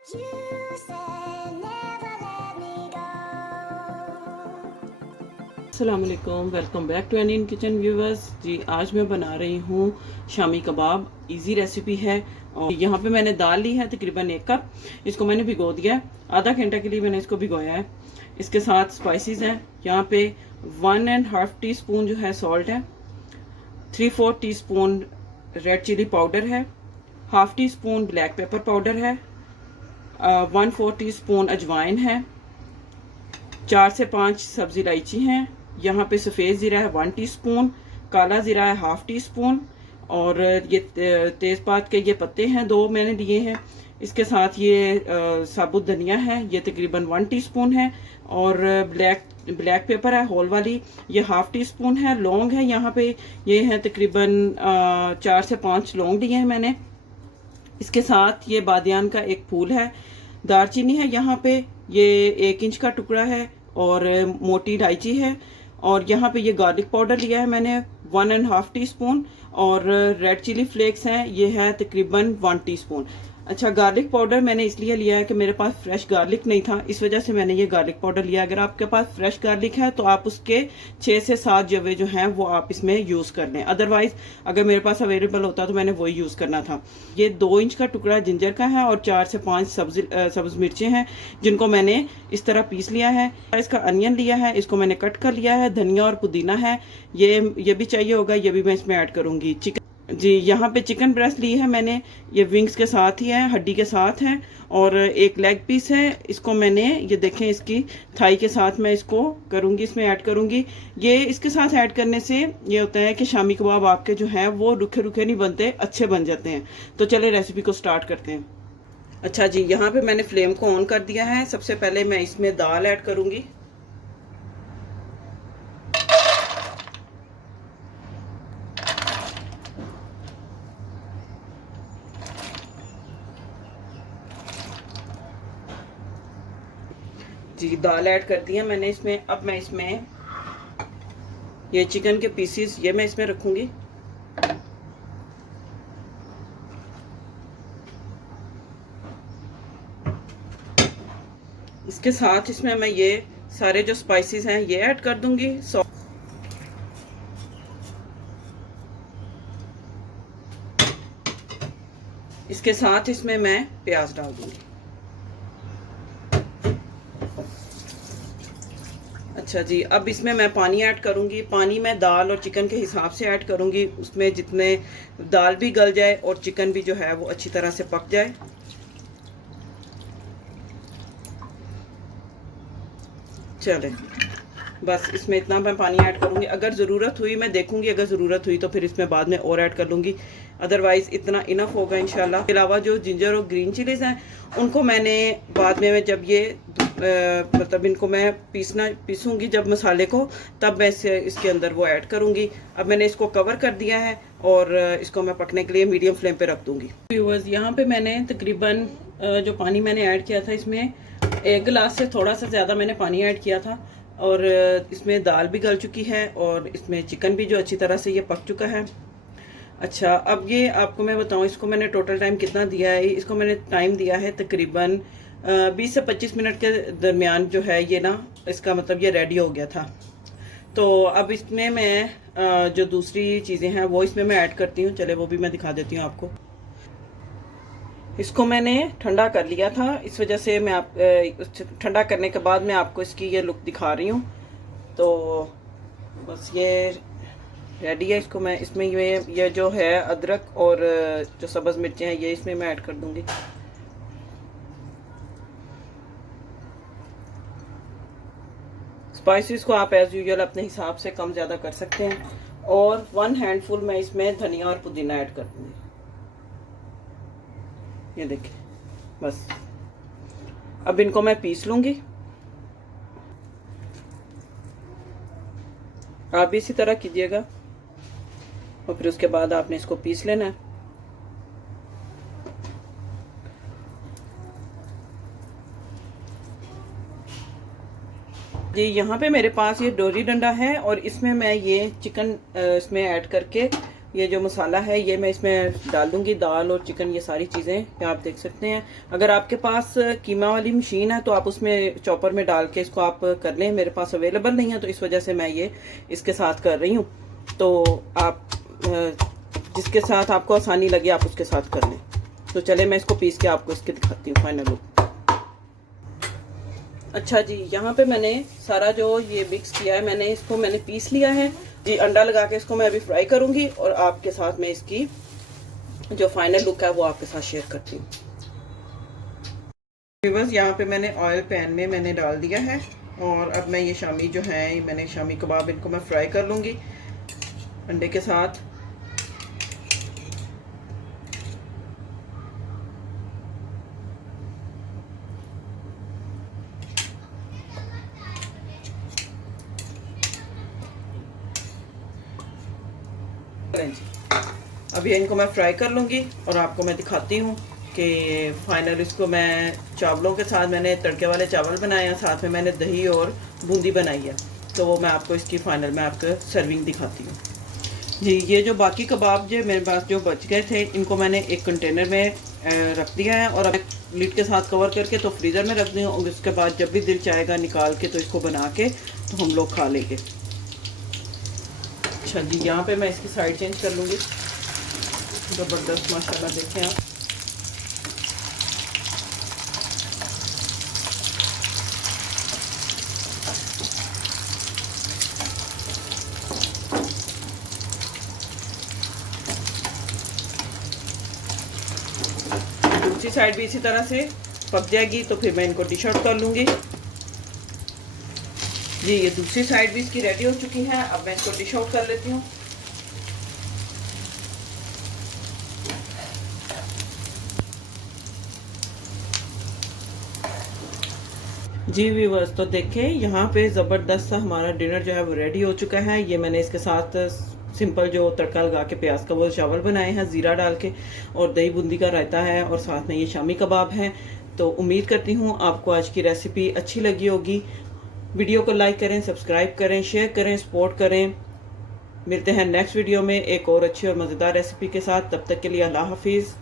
अस्सलामुअलैकुम, welcome back to N in kitchen viewers. जी, आज मैं बना रही हूँ शामी कबाब। इजी रेसिपी है। और यहाँ पे मैंने दाल ली है तकरीबन 1 कप। इसको मैंने भिगो दिया है, आधा घंटा के लिए मैंने इसको भिगोया है। इसके साथ स्पाइसेस हैं यहाँ पे 1.5 टीस्पून जो है सॉल्ट है, 3/4 टीस्पून रेड चिली पाउडर है, half tea spoon black pepper powder है, 1/4 टीस्पून अजवाइन है, 4 से 5 सब्जी इलायची हैं। यहाँ पे सफ़ेद ज़ीरा है 1 टीस्पून, काला ज़ीरा है हाफ टी स्पून, और ये तेज़पात के ये पत्ते हैं 2 मैंने लिए हैं। इसके साथ ये साबुत धनिया है, ये तकरीबन 1 टीस्पून है, और ब्लैक पेपर है होल वाली, ये हाफ टी स्पून है। लौंग है यहाँ पे, ये है तकरीबन 4 से 5 लौंग लिए हैं मैंने। इसके साथ ये बादियान का एक फूल है, दालचीनी है यहाँ पे, ये 1 इंच का टुकड़ा है, और मोटी इलायची है। और यहाँ पे ये गार्लिक पाउडर लिया है मैंने 1.5 टीस्पून, और रेड चिली फ्लेक्स हैं, ये है तकरीबन 1 टीस्पून। अच्छा, गार्लिक पाउडर मैंने इसलिए लिया है कि मेरे पास फ्रेश गार्लिक नहीं था, इस वजह से मैंने ये गार्लिक पाउडर लिया। अगर आपके पास फ्रेश गार्लिक है तो आप उसके 6 से 7 जवे जो हैं वो आप इसमें यूज़ कर लें। अदरवाइज अगर मेरे पास अवेलेबल होता तो मैंने वही यूज़ करना था। ये 2 इंच का टुकड़ा जिंजर का है, और 4 से 5 सब्ज मिर्चें हैं जिनको मैंने इस तरह पीस लिया है। इसका अनियन लिया है, इसको मैंने कट कर लिया है। धनिया और पुदीना है, ये भी चाहिए होगा, ये भी मैं इसमें ऐड करूँगी। जी, यहाँ पे चिकन ब्रेस्ट ली है मैंने, ये विंग्स के साथ ही है, हड्डी के साथ है, और एक लेग पीस है। इसको मैंने, ये देखें, इसकी थाई के साथ मैं इसको करूँगी, इसमें ऐड करूँगी। ये इसके साथ ऐड करने से ये होता है कि शामी कबाब आपके जो हैं वो रुखे रुखे नहीं बनते, अच्छे बन जाते हैं। तो चले रेसिपी को स्टार्ट करते हैं। अच्छा जी, यहाँ पे मैंने फ्लेम को ऑन कर दिया है। सबसे पहले मैं इसमें दाल ऐड करूँगी। जी, दाल ऐड कर दिया मैंने इसमें। अब मैं इसमें ये चिकन के पीसीस ये मैं इसमें रखूंगी। इसके साथ इसमें मैं ये सारे जो स्पाइसेस हैं ये ऐड कर दूंगी। इसके साथ इसमें मैं प्याज डाल दूंगी। अच्छा जी, अब इसमें मैं पानी ऐड करूंगी। पानी मैं दाल और चिकन के हिसाब से ऐड करूंगी, उसमें जितने दाल भी गल जाए और चिकन भी जो है वो अच्छी तरह से पक जाए। चलें, बस इसमें इतना मैं पानी ऐड करूंगी। अगर ज़रूरत हुई मैं देखूंगी, अगर ज़रूरत हुई तो फिर इसमें बाद में और ऐड कर लूँगी, अदरवाइज़ इतना इनफ होगा इंशाल्लाह। इसके अलावा जो जिंजर और ग्रीन चिलीज़ हैं उनको मैंने बाद में जब ये मतलब इनको मैं पीसूंगी जब मसाले को, तब मैं इसके अंदर वो ऐड करूँगी। अब मैंने इसको कवर कर दिया है और इसको मैं पकने के लिए मीडियम फ्लेम पे रख दूँगी। व्यूअर्स, यहाँ पे मैंने तकरीबन जो पानी मैंने ऐड किया था इसमें 1 गिलास से थोड़ा सा ज़्यादा मैंने पानी ऐड किया था, और इसमें दाल भी गल चुकी है और इसमें चिकन भी जो अच्छी तरह से ये पक चुका है। अच्छा, अब ये आपको मैं बताऊं, इसको मैंने टोटल टाइम कितना दिया है। इसको मैंने टाइम दिया है तकरीबन 20 से 25 मिनट के दरमियान जो है ये ना, इसका मतलब ये रेडी हो गया था। तो अब इसमें मैं जो दूसरी चीज़ें हैं वो इसमें मैं ऐड करती हूँ। चले वो भी मैं दिखा देती हूँ आपको। इसको मैंने ठंडा कर लिया था, इस वजह से मैं ठंडा करने के बाद मैं आपको इसकी ये लुक दिखा रही हूँ। तो बस ये रेडी है। इसको मैं इसमें ये जो है अदरक और जो सब्ज़ मिर्चें हैं ये इसमें मैं ऐड कर दूँगी। स्पाइसेस को आप एज़ यूजुअल अपने हिसाब से कम ज़्यादा कर सकते हैं, और 1 हैंडफुल मैं इसमें धनिया और पुदीना ऐड कर दूँगी। ये देखिए, बस अब इनको मैं पीस लूँगी। आप भी इसी तरह कीजिएगा, और फिर उसके बाद आपने इसको पीस लेना है। जी, यहाँ पे मेरे पास ये डोरी डंडा है, और इसमें मैं ये चिकन इसमें ऐड करके ये जो मसाला है ये मैं इसमें डाल दूंगी, दाल और चिकन ये सारी चीज़ें ये आप देख सकते हैं। अगर आपके पास कीमा वाली मशीन है तो आप उसमें चॉपर में डाल के इसको आप कर लें। मेरे पास अवेलेबल नहीं है तो इस वजह से मैं ये इसके साथ कर रही हूँ। तो आप जिसके साथ आपको आसानी लगे आप उसके साथ कर लें। तो चले मैं इसको पीस के आपको इसके दिखाती हूँ फाइनल लुक। अच्छा जी, यहाँ पे मैंने सारा जो ये मिक्स किया है मैंने पीस लिया है जी। अंडा लगा के इसको मैं अभी फ्राई करूंगी और आपके साथ मैं इसकी जो फाइनल लुक है वो आपके साथ शेयर करती हूँ। बस यहाँ पे मैंने ऑयल पैन में मैंने डाल दिया है और अब मैं ये शामी जो है मैंने शामी कबाब इनको मैं फ्राई कर लूँगी अंडे के साथ। अभी इनको मैं फ्राई कर लूँगी और आपको मैं दिखाती हूँ कि फाइनल इसको मैं चावलों के साथ मैंने तड़के वाले चावल बनाए हैं, साथ में मैंने दही और बूंदी बनाई है। तो वो मैं आपको इसकी फाइनल में आपको सर्विंग दिखाती हूँ जी। ये जो बाकी कबाब जो मेरे पास जो बच गए थे इनको मैंने एक कंटेनर में रख दिया है और अब लिड के साथ कवर करके तो फ्रीज़र में रख दी हूँ। और उसके बाद जब भी दिल चाहेगा निकाल के तो इसको बना के तो हम लोग खा लेंगे। अच्छा जी, यहाँ पे मैं इसकी साइड चेंज कर लूँगी। ज़बरदस्त माशाल्लाह देखें आप। दूसरी साइड भी इसी तरह से पक जाएगी तो फिर मैं इनको डिश आउट कर लूँगी जी। ये दूसरी साइड भी इसकी रेडी हो चुकी है। अब मैं इसको डिश आउट कर लेती हूँ जी व्यूअर्स। तो देखें यहाँ पे ज़बरदस्त सा हमारा डिनर जो है वो रेडी हो चुका है। ये मैंने इसके साथ सिंपल जो तड़का लगा के प्याज का वो चावल बनाए हैं ज़ीरा डाल के, और दही बूंदी का रायता है, और साथ में ये शामी कबाब हैं। तो उम्मीद करती हूँ आपको आज की रेसिपी अच्छी लगी होगी। वीडियो को लाइक करें, सब्सक्राइब करें, शेयर करें, सपोर्ट करें। मिलते हैं नेक्स्ट वीडियो में एक और अच्छी और मज़ेदार रेसिपी के साथ। तब तक के लिए अल्लाह हाफिज़।